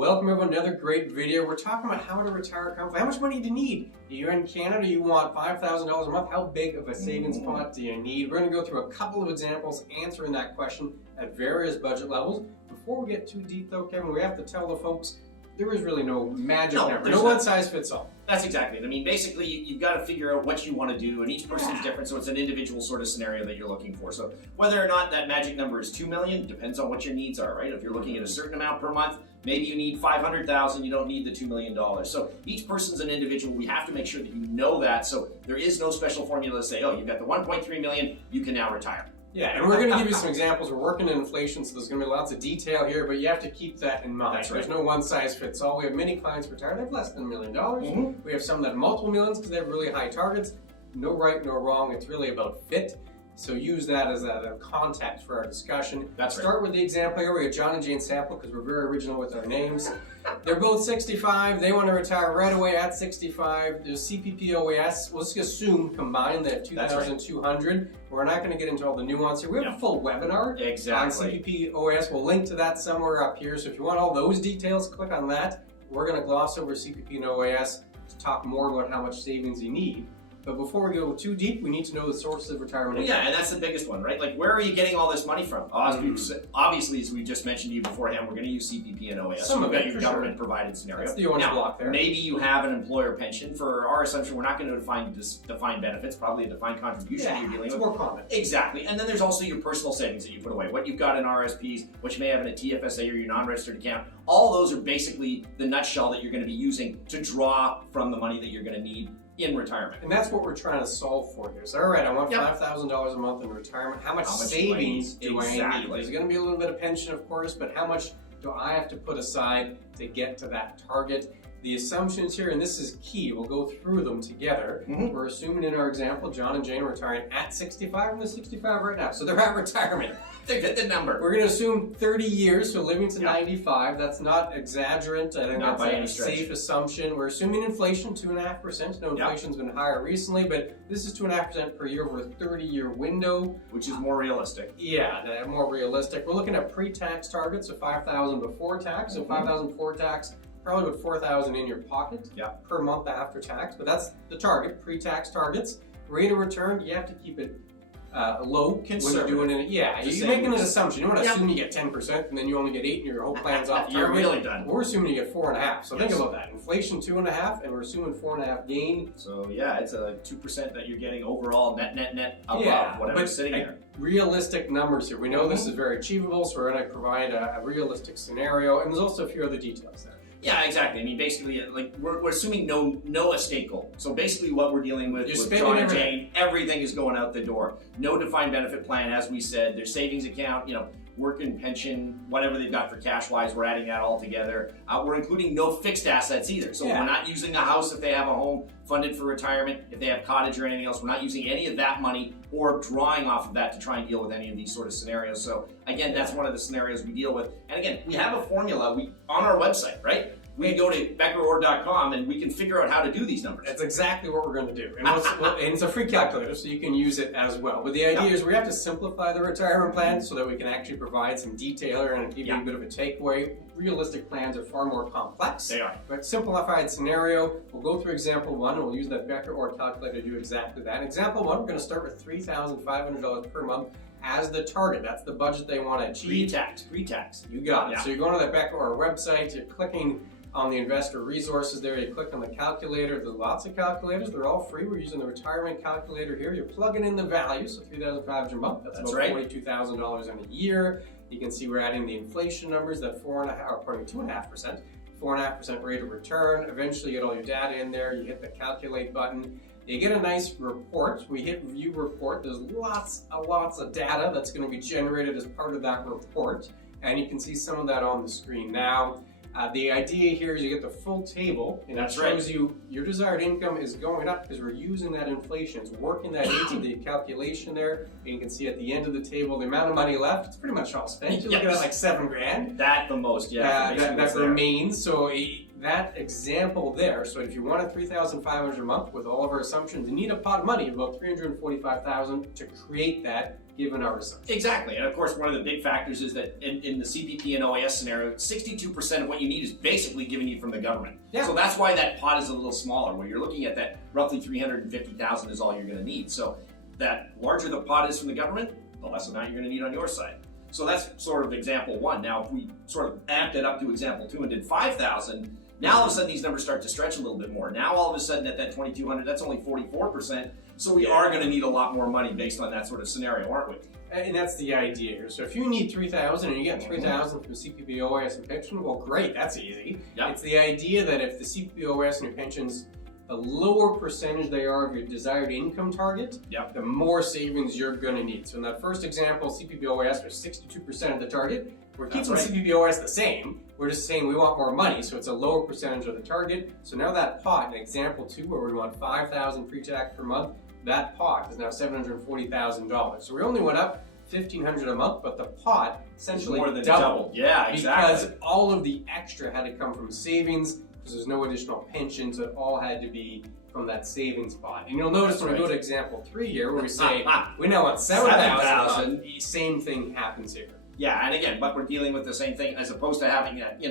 Welcome everyone to another great video. We're talking about how to retire comfortably. How much money do you need? You're in Canada, you want $5,000 a month. How big of a savings pot do you need? We're going to go through a couple of examples answering that question at various budget levels. Before we get too deep though, Kevin, we have to tell the folks there is really no magic number. No one size fits all. That's exactly it. I mean, basically, you've got to figure out what you want to do, and each person's different, so it's an individual sort of scenario that you're looking for. So whether or not that magic number is $2 million depends on what your needs are, right? If you're looking at a certain amount per month, maybe you need $500,000, you don't need the $2 million. So each person's an individual. We have to make sure that you know that, so there is no special formula to say, oh, you've got the $1.3 million, you can now retire. Yeah, and we're going to give you some examples. We're working in inflation, so there's going to be lots of detail here, but you have to keep that in mind. That's right. There's no one size fits all. We have many clients retired that have less than $1 million. We have some that have multiple millions because they have really high targets. No right, no wrong. It's really about fit. So use that as a context for our discussion. That's right. Start with the example here. We got John and Jane Sample because we're very original with our names. They're both 65. They want to retire right away at 65. There's CPP, OAS. We'll just assume combined they have 2,200. Right. We're not going to get into all the nuance here. We have a full webinar on CPP, OAS. We'll link to that somewhere up here. So if you want all those details, click on that. We're going to gloss over CPP and OAS to talk more about how much savings you need. But before we go too deep, we need to know the sources of retirement income. Yeah, and that's the biggest one, right? Like, where are you getting all this money from? Obviously, as we just mentioned to you beforehand, we're going to use CPP and OAS. Some of it, your government-provided scenario. That's the orange block there. Maybe you have an employer pension. For our assumption, we're not going to define benefits, probably a defined contribution you're dealing with. It's more common. Exactly. And then there's also your personal savings that you put away. What you've got in RSPs, what you may have in a TFSA or your non-registered account. All those are basically the nutshell that you're going to be using to draw from the money that you're going to need in retirement. And that's what we're trying to solve for here. So, all right, I want $5,000 a month in retirement. How much savings do I need? There's going to be a little bit of pension, of course, but how much do I have to put aside to get to that target? The assumptions here, and this is key, we'll go through them together. We're assuming in our example, John and Jane are retiring at 65, and they're 65 right now. So they're at retirement. They get the number. We're going to assume 30 years, so living to 95. That's not exaggerant. I think that's a safe assumption. We're assuming inflation, 2.5%. No, inflation's been higher recently, but this is 2.5% per year over a 30-year window. Which is more realistic. Yeah, more realistic. We're looking at pre-tax targets of $5,000 before tax. So $5,000 before tax, probably with $4,000 in your pocket per month after tax. But that's the target, pre-tax targets. Rate of return, you have to keep it low when you're doing it. Yeah, you're making an assumption. You don't want to assume you get 10% and then you only get 8 and your whole plan's off target. You're really done. We're assuming you get 4.5. So think about that. Inflation 2.5, and we're assuming 4.5 gain. So yeah, it's a 2% that you're getting overall net above whatever's sitting there. Realistic numbers here. We know this is very achievable, so we're going to provide a realistic scenario, and there's also a few other details there. Yeah, exactly. I mean, basically, like we're assuming no estate goal. So basically, what we're dealing with John and Jane, everything is going out the door. No defined benefit plan, as we said. Their savings account, working pension, whatever they've got for cash wise, we're adding that all together. We're including no fixed assets either. So we're not using a house if they have a home funded for retirement. If they have cottage or anything else, we're not using any of that money or drawing off of that to try and deal with any of these sort of scenarios. So again, that's one of the scenarios we deal with. And again, we have a formula on our website, right? We can go to beckerorr.com and we can figure out how to do these numbers. That's exactly what we're going to do. And it's a free calculator, so you can use it as well. But the idea is we have to simplify the retirement plan so that we can actually provide some detail and give you a bit of a takeaway. Realistic plans are far more complex. They are. But simplified scenario, we'll go through example 1 and we'll use that Becker Orr calculator to do exactly that. In example 1, we're going to start with $3,500 per month as the target. That's the budget they want to achieve. Pre-tax. You got it. So you're going to the Becker Orr website, you're clicking on the investor resources there, you click on the calculator. There's lots of calculators. They're all free. We're using the retirement calculator here. You're plugging in the value, so $3,500 a month. That's about $42,000 in a year. You can see we're adding the inflation numbers, that 2.5%, 4.5% rate of return. Eventually, you get all your data in there. You hit the calculate button. You get a nice report. We hit view report. There's lots of data that's going to be generated as part of that report, and you can see some of that on the screen now. The idea here is you get the full table, and that shows you your desired income is going up because we're using that inflation. It's working that into the calculation there, and you can see at the end of the table the amount of money left. It's pretty much all spent. You're looking at like $7,000. That the most, that remains. So that example there. So if you wanted $3,500 a month with all of our assumptions, you need a pot of money, about $345,000 to create that. given our assumptions. Exactly, and of course one of the big factors is that in the CPP and OAS scenario, 62% of what you need is basically given you from the government. Yeah. So that's why that pot is a little smaller, where you're looking at that roughly $350,000 is all you're going to need. So that larger the pot is from the government, the less amount you're going to need on your side. So that's sort of example one. Now, if we sort of amped it up to example two and did 5,000, now all of a sudden these numbers start to stretch a little bit more. Now all of a sudden at that 2,200, that's only 44%. So we are going to need a lot more money based on that sort of scenario, aren't we? And that's the idea here. So if you need 3,000 and you get 3,000 from CPP, OAS, and pension, well, great, that's easy. Yep. It's the idea that if the CPP, OAS, and your pensions, the lower percentage they are of your desired income target, Yep. the more savings you're going to need. So in that first example, CPP, OAS was 62% of the target. We're keeping right. CPP, OAS the same. We're just saying we want more money, so it's a lower percentage of the target. So now that pot, in example 2, where we want 5,000 pre-tax per month, that pot is now $740,000. So we only went up $1,500 a month, but the pot essentially more than doubled. Yeah, exactly. Because all of the extra had to come from savings, because there's no additional pensions. It all had to be from that savings pot. And you'll notice when we go to example 3 here, where we say we now want 7,000, the same thing happens here. Yeah, and again, but we're dealing with the same thing as opposed to having that,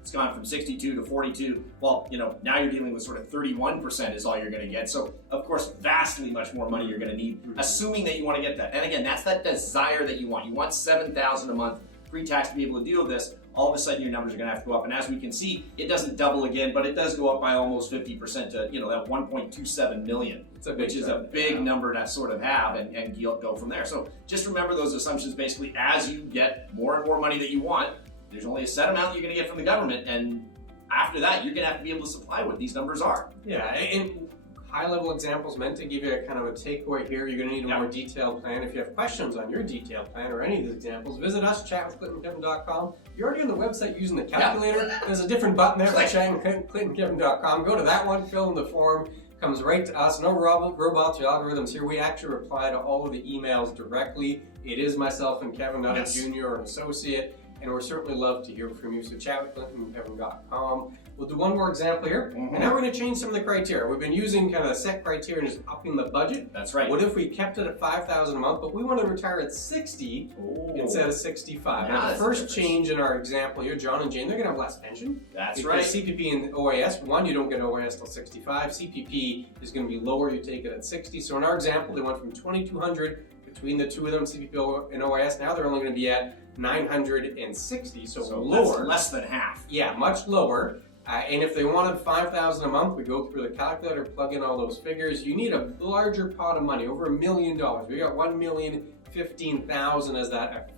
it's gone from 62 to 42. Well, now you're dealing with sort of 31% is all you're going to get. So, of course, vastly much more money you're going to need, assuming that you want to get that. And again, that's that desire that you want. You want $7,000 a month pre-tax to be able to deal with this. All of a sudden, your numbers are going to have to go up. And as we can see, it doesn't double again, but it does go up by almost 50% to, that 1.27 million, which is a big number to sort of have and go from there. So just remember those assumptions. Basically, as you get more and more money that you want, there's only a set amount you're going to get from the government, and after that, you're going to have to be able to supply what these numbers are. Yeah, and high-level examples meant to give you a kind of a takeaway here. You're going to need a more detailed plan. If you have questions on your detailed plan or any of these examples, visit us, chatwithclintonkevin.com. You're already on the website using the calculator. There's a different button there for chatwithclintonkevin.com. Go to that one, fill in the form. Comes right to us. No robots or algorithms here. We actually reply to all of the emails directly. It is myself and Kevin, not a junior or an associate. And we'd certainly love to hear from you. So chatwithclintonkevin.com. We'll do one more example here. And now we're going to change some of the criteria. We've been using kind of the set criteria and just upping the budget. That's right. What if we kept it at $5,000 a month, but we want to retire at 60 instead of 65? Now, the first change in our example here, John and Jane, they're going to have less pension. That's right. CPP and OAS, one, you don't get OAS till 65. CPP is going to be lower. You take it at 60. So in our example, they went from $2,200 between the two of them, CPP and OAS. Now they're only going to be at $960, so lower. Less than half. Yeah, much lower. And if they wanted $5,000 a month, we go through the calculator, plug in all those figures. You need a larger pot of money, over $1 million. We got $1,015,000 as that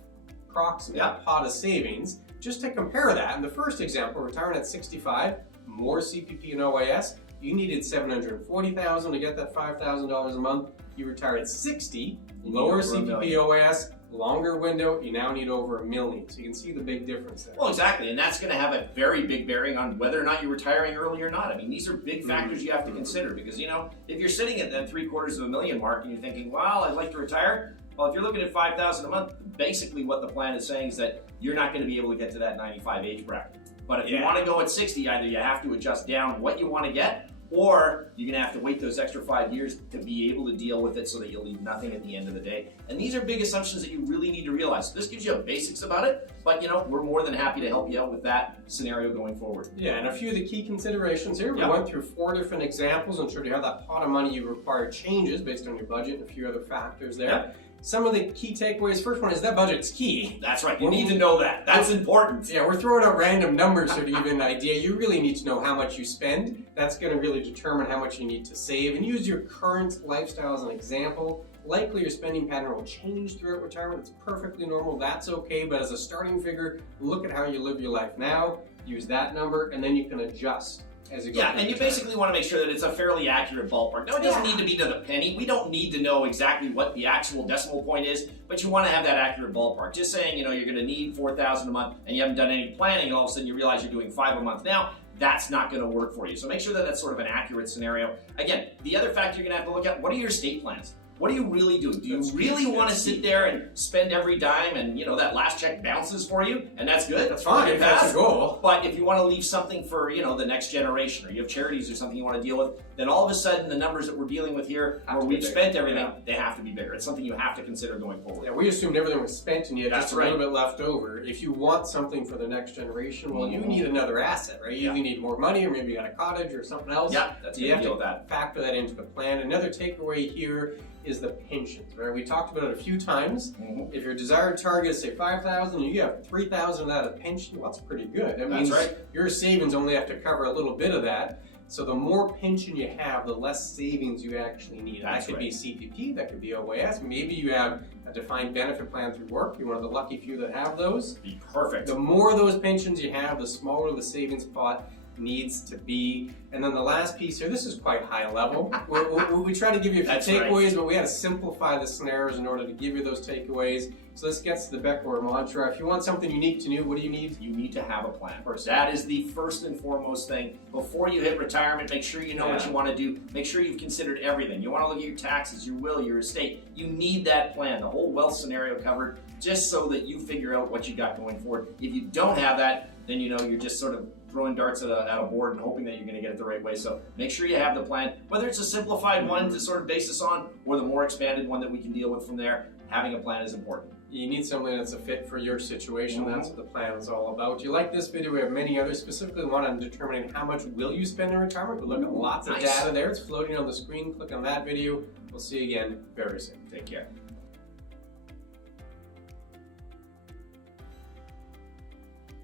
approximate pot of savings. Just to compare that, in the first example, retiring at 65, more CPP and OAS, you needed $740,000 to get that $5,000 a month. You retired at 60, lower CPP OAS, longer window, you now need over $1 million. So you can see the big difference there. Well, exactly, and that's going to have a very big bearing on whether or not you're retiring early or not. I mean, these are big factors you have to consider because, if you're sitting at that $750,000 mark and you're thinking, well, I'd like to retire, well, if you're looking at $5,000 a month, basically what the plan is saying is that you're not going to be able to get to that 95 age bracket. But if you want to go at 60, either you have to adjust down what you want to get, or you're going to have to wait those extra 5 years to be able to deal with it so that you'll leave nothing at the end of the day. And these are big assumptions that you really need to realize. So this gives you a basics about it, but we're more than happy to help you out with that scenario going forward. Yeah, and a few of the key considerations here. We went through 4 different examples. I'm sure you have that pot of money you require changes based on your budget and a few other factors there. Some of the key takeaways, first one is that budget's key. That's right, you need to know that. That's important. Yeah, we're throwing out random numbers here to give you an idea. You really need to know how much you spend. That's going to really determine how much you need to save. And use your current lifestyle as an example. Likely your spending pattern will change throughout retirement. It's perfectly normal, that's okay. But as a starting figure, look at how you live your life now, use that number, and then you can adjust. And you basically want to make sure that it's a fairly accurate ballpark. No, it doesn't need to be to the penny. We don't need to know exactly what the actual decimal point is, but you want to have that accurate ballpark. Just saying, you're going to need $4,000 a month and you haven't done any planning, and all of a sudden you realize you're doing $5 a month now, that's not going to work for you. So make sure that that's sort of an accurate scenario. Again, the other factor you're going to have to look at, what are your estate plans? what do you really do? Do you really want to sit there and spend every dime and, you know, that last check bounces for you and that's good? That's fine if that's the goal. But if you want to leave something for, you know, the next generation, or you have charities or something you want to deal with, then all of a sudden the numbers that we're dealing with here, where we've spent everything, they have to be bigger. It's something you have to consider going forward. Yeah, we assumed everything was spent and you had just a little bit left over. If you want something for the next generation, well, you need another asset, right? You either need more money, or maybe you got a cottage or something else. Yeah, that's you have deal to with that. Factor that into the plan. Another takeaway here is the pensions, right? We talked about it a few times. If your desired target is say 5,000 and you have 3,000 of that as pension, well, that's pretty good. That means your savings only have to cover a little bit of that. So the more pension you have, the less savings you actually need. That could be CPP, that could be OAS. Maybe you have a defined benefit plan through work. You're one of the lucky few that have those. Be perfect. The more of those pensions you have, the smaller the savings pot needs to be. And then the last piece here, this is quite high level. We try to give you a few takeaways, but we had to simplify the scenarios in order to give you those takeaways. So this gets to the Becker Orr mantra. If you want something unique to new, what do you need? You need to have a plan. That is the first and foremost thing. Before you hit retirement, make sure you know what you want to do. Make sure you've considered everything. You want to look at your taxes, your will, your estate. You need that plan, the whole wealth scenario covered, just so that you figure out what you got going forward. If you don't have that, then you know you're just sort of throwing darts at a board and hoping that you're going to get it the right way. So make sure you have the plan, whether it's a simplified one to sort of base this on, or the more expanded one that we can deal with from there. Having a plan is important. You need something that's a fit for your situation. That's what the plan is all about. You like this video? We have many others, specifically one on determining how much will you spend in retirement. We look at lots of data there. It's floating on the screen. Click on that video. We'll see you again very soon. Take care.